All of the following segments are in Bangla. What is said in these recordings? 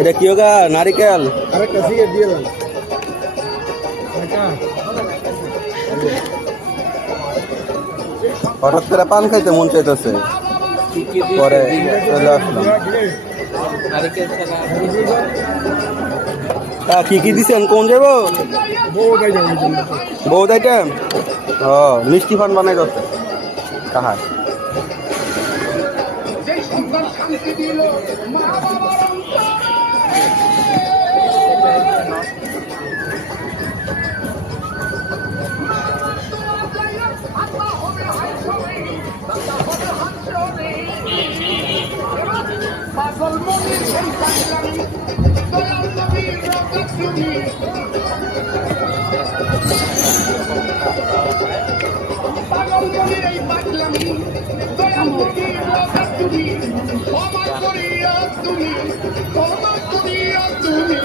এটা কি হোগা নারিকেল আরেকটা সিগারেট দিয়ে দেন। হঠাৎ করে পান খাইতে মন চাইতেছে পরে চলে আসলাম। তা কি কি দিছেন কোন যাবো বহুত আইটেম ও মিষ্টি পান বানাই যাচ্ছে কাহার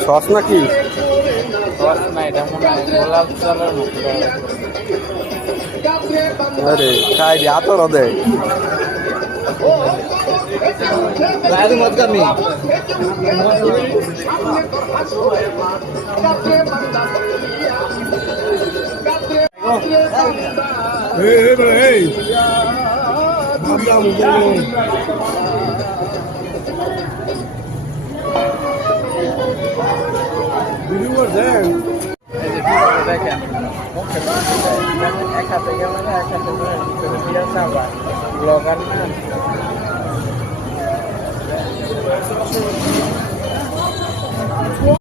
সস নাকি আরে খাই দি আতর দেয় দেখেন এক হাতে গেলে এক হাতে ব্লগার না